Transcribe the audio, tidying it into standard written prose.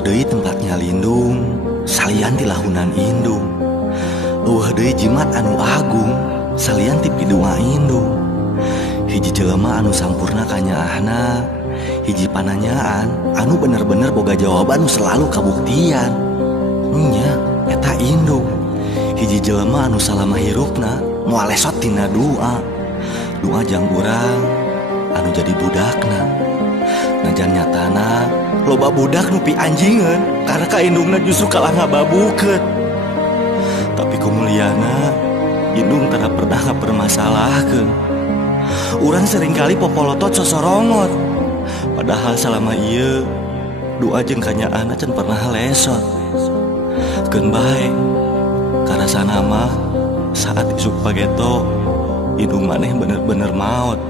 deui tempatnya lindung, salian ti lahunan indung. Deui jimat anu agung, salian ti pidunga indung. Hiji jelema anu sampurna kanyaahna, hiji pananyaan anu bener-bener boga jawaban anu selalu kabuktian. Nya, eta indung. Hiji jelema anu salama hirupna moal lesot tina doa. Doa jang urang anu jadi budakna. Najan nyatana loba budak nu pi anjingan karena kaindungna justru kalah ngababukeun. Tapi kumuliana indung tara pernah ngapermasalahkeun. Urang seringkali popolotot sosorongot, padahal selama ieu doa jeung kanyaana can pernah lesot. Keun bae karasana mah saat isuk pageto indung maneh bener-bener maot.